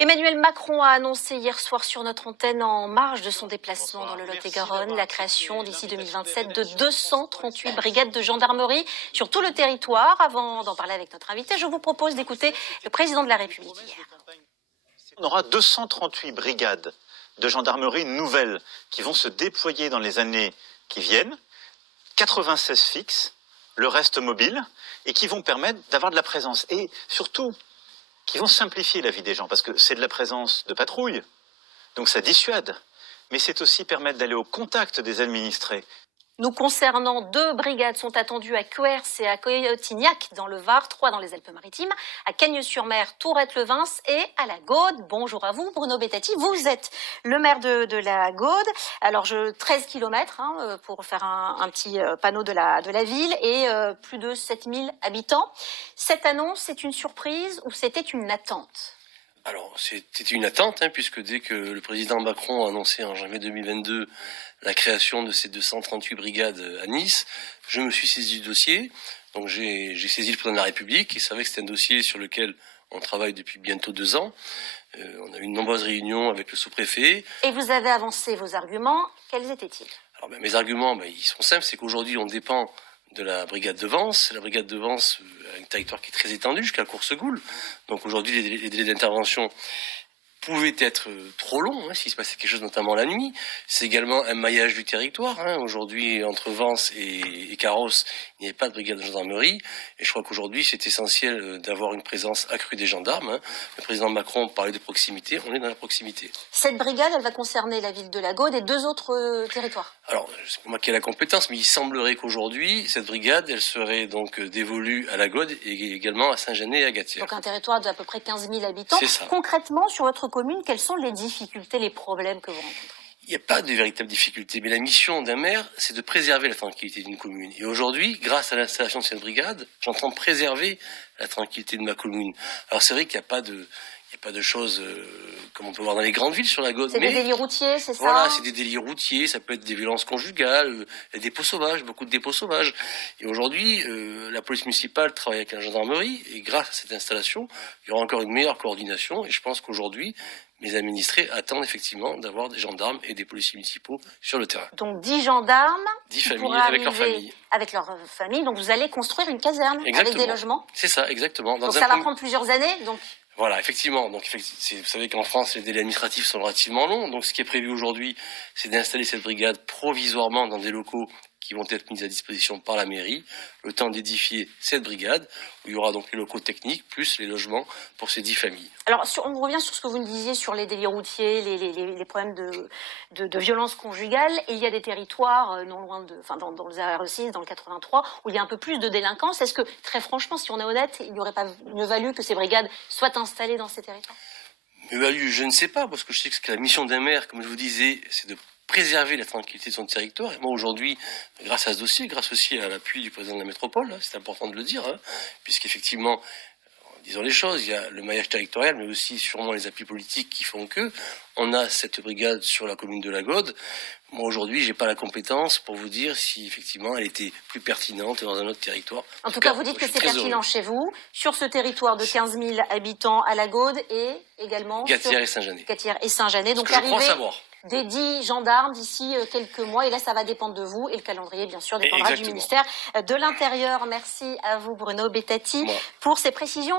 Emmanuel Macron a annoncé hier soir sur notre antenne, en marge de son déplacement dans le Lot-et-Garonne, la création d'ici 2027 de 238 brigades de gendarmerie sur tout le territoire. Avant d'en parler avec notre invité, je vous propose d'écouter le président de la République hier. On aura 238 brigades de gendarmerie nouvelles qui vont se déployer dans les années qui viennent, 96 fixes, le reste mobile, et qui vont permettre d'avoir de la présence. Et surtout, qui vont simplifier la vie des gens, parce que c'est de la présence de patrouille, donc ça dissuade, mais c'est aussi permettre d'aller au contact des administrés. Nous concernant, 2 brigades sont attendues à Coers et à Coyotignac dans le Var, 3 dans les Alpes-Maritimes, à Cagnes-sur-Mer, Tourette-le-Vins et à la Gaude. Bonjour à vous, Bruno Bettati. Vous êtes le maire de la Gaude. Alors, 13 km pour faire un petit panneau de la ville et plus de 7000 habitants. Cette annonce, c'est une surprise ou c'était une attente ? Alors, c'était une attente, puisque dès que le président Macron a annoncé en janvier 2022 la création de ces 238 brigades à Nice, je me suis saisi du dossier. Donc j'ai saisi le président de la République, et c'est vrai que c'est un dossier sur lequel on travaille depuis bientôt 2 ans. On a eu de nombreuses réunions avec le sous-préfet. Et vous avez avancé vos arguments, quels étaient-ils ? Alors mes arguments, ils sont simples, c'est qu'aujourd'hui on dépend de la brigade de Vence. La brigade de Vence a un territoire qui est très étendu jusqu'à Coursegoule. Donc aujourd'hui les délais d'intervention pouvaient être trop longs, s'il se passait quelque chose, notamment la nuit. C'est également un maillage du territoire. Aujourd'hui, entre Vence et Carros, il n'y avait pas de brigade de gendarmerie. Et je crois qu'aujourd'hui, c'est essentiel d'avoir une présence accrue des gendarmes. Le président Macron parlait de proximité, on est dans la proximité. Cette brigade, elle va concerner la ville de la Gaude et 2 autres territoires. Alors, c'est pas moi qui ai la compétence, mais il semblerait qu'aujourd'hui, cette brigade, elle serait donc dévolue à la Gaude et également à Saint-Genès et à Gatière. Donc un territoire d'à peu près 15 000 habitants. C'est ça. Concrètement, sur votre commune, quelles sont les difficultés, les problèmes que vous rencontrez ? Il n'y a pas de véritable difficulté, mais la mission d'un maire, c'est de préserver la tranquillité d'une commune. Et aujourd'hui, grâce à l'installation de cette brigade, j'entends préserver la tranquillité de ma commune. Alors c'est vrai qu'il n'y a pas de choses comme on peut voir dans les grandes villes sur la Gaude. C'est des délits routiers, c'est ça ? Voilà, c'est des délits routiers, ça peut être des violences conjugales, des dépôts sauvages, beaucoup de dépôts sauvages. Et aujourd'hui, la police municipale travaille avec la gendarmerie, et grâce à cette installation, il y aura encore une meilleure coordination. Et je pense qu'aujourd'hui, mes administrés attendent effectivement d'avoir des gendarmes et des policiers municipaux sur le terrain. Donc 10 gendarmes, 10 familles avec leurs familles. Avec leurs familles, donc vous allez construire une caserne avec des logements ? C'est ça, exactement. Donc ça va prendre plusieurs années donc... Voilà, effectivement. Donc, vous savez qu'en France, les délais administratifs sont relativement longs. Donc, ce qui est prévu aujourd'hui, c'est d'installer cette brigade provisoirement dans des locaux qui vont être mis à disposition par la mairie, le temps d'édifier cette brigade, où il y aura donc les locaux techniques, plus les logements pour ces 10 familles. Alors, on revient sur ce que vous nous disiez sur les délits routiers, les problèmes de violence conjugale, et il y a des territoires non loin dans le 06, dans le 83, où il y a un peu plus de délinquance. Est-ce que, très franchement, si on est honnête, il n'y aurait pas mieux valu que ces brigades soient installées dans ces territoires ? Mieux valu, je ne sais pas, parce que je sais que la mission d'un maire, comme je vous disais, c'est de préserver la tranquillité de son territoire. Et moi, aujourd'hui, grâce à ce dossier, grâce aussi à l'appui du président de la métropole, c'est important de le dire, puisqu'effectivement, disons les choses, il y a le maillage territorial, mais aussi sûrement les appuis politiques qui font que on a cette brigade sur la commune de la Gaude. Moi, aujourd'hui, j'ai pas la compétence pour vous dire si, effectivement, elle était plus pertinente dans un autre territoire. En tout cas, vous dites que c'est pertinent chez vous, sur ce territoire de 15 000 habitants à la Gaude et également Gatière et Saint-Genès. Gatière et Saint-Genès. Donc, je crois savoir. Des 10 gendarmes d'ici quelques mois. Et là, ça va dépendre de vous. Et le calendrier, bien sûr, dépendra du ministère de l'Intérieur. Merci à vous, Bruno Bettati, pour ces précisions.